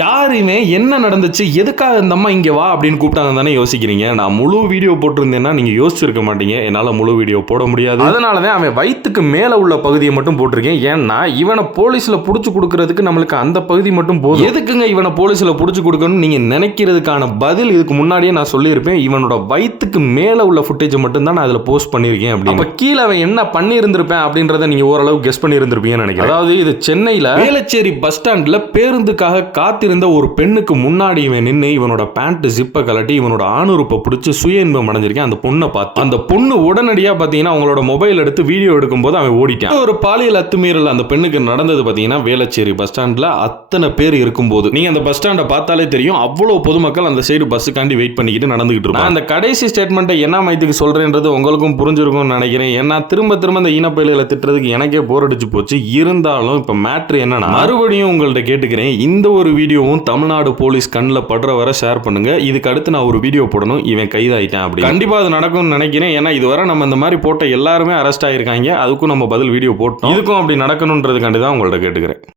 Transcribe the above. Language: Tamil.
யாருமே என்ன நடந்துச்சு, எதுக்காக இந்த அம்மா இங்க வா அப்படின்னு கூப்பிட்டாங்க தானே யோசிக்கிறீங்க. நான் முழு வீடியோ போட்டிருந்தேன்னா நீங்க யோசிச்சிருக்க மாட்டீங்க. என்னால முழு வீடியோ போட முடியாது. அதனாலதான் அவன் வயிற்றுக்கு மேல உள்ள பகுதியை மட்டும் போட்டிருக்கேன். ஏன்னா இவனை போலீஸ்ல புடிச்சு கொடுக்கறதுக்கு நம்மளுக்கு அந்த பகுதி மட்டும் போதும். எதுக்குங்க இவனை போலீஸ்ல புடிச்சு கொடுக்கணும் நீங்க நினைக்கிறதுக்கான பதில் இதுக்கு முன்னாடியே நான் சொல்லியிருப்பேன். இவனோட வயிற்றுக்கு மேல உள்ள ஃபுட்டேஜ் மட்டும் தான் நான் அதுல போஸ்ட் பண்ணியிருக்கேன். அப்ப கீழே அவன் என்ன பண்ணி இருந்திருப்பேன் அப்படின்றத நீங்க ஓரளவு கெஸ் பண்ணி இருந்திருப்பீங்கன்னு நினைக்கிறேன். அதாவது இது சென்னையில வேளச்சேரி பஸ் ஸ்டாண்ட்ல பேருந்துக்காக காத்திருந்த ஒரு பெண்ணுக்கு முன்னாடி இவன் நின்று இவனோட பேண்ட் ஜிப்பை கலட்டி இவனோட ஆணுறுப்பை பிடிச்சி சுய இன்பம் அடைஞ்சிருக்கேன். அந்த பொண்ணை பார்த்து அந்த பொண்ணு உடனடியா பாத்தீங்கன்னா அவங்களோட மொபைல் எடுத்து வீடியோ எடுக்கும் போது அவன் ஓடிட்டான். ஒரு பாலியல் அத்துமீறல் அந்த பெண்ணுக்கு நடந்தது பாத்தீங்கன்னா வேளச்சேரி பஸ் ஸ்டாண்ட்ல அத்தனை பேர் இருக்கும்போது நீங்க அந்த பஸ் ஸ்டாண்டை பார்த்தாலே தெரியும். அவ்வளவு பொதுமக்கள் அந்த சைடு பஸ்ஸுக்காண்டி வெயிட் பண்ணிக்கிட்டு நடந்துகிட்டு இருப்பாங்க. அந்த கடைசி ஸ்டேட்மெண்ட்டை என்ன மைத்துக்கு சொல்றேன்றது உங்களுக்கும் புரிஞ்சிருக்கும்னு நினைக்கிறேன். ஏன்னா திரும்ப இந்த இனப்பயிர்களை திட்டுறதுக்கு எனக்கே போர் அடிச்சு போச்சு. இருந்தாலும் இப்ப மேட்ரு என்னன்னா மறுபடியும் உங்கள்ட்ட கேட்டுக்கிறேன். இந்த ஒரு வீடியோவும் தமிழ்நாடு போலீஸ் கண்ணில் படுற வர ஷேர் பண்ணுங்க. இதுக்கு அடுத்து நான் ஒரு வீடியோ போடணும். இவன் கைதாயிட்டான் அப்படி கண்டிப்பா அது நடக்கும்னு நினைக்கிறேன். ஏன்னா இதுவரை நம்ம இந்த மாதிரி போட்ட எல்லாருமே அரெஸ்ட் ஆயிருக்காங்க. அதுக்கும் நம்ம பதில் வீடியோ போட்டோம். இதுக்கும் அப்படி நடக்கணும்ன்றதுக்காண்டி தான் உங்கள்ட்ட கேட்டுக்கிறேன்.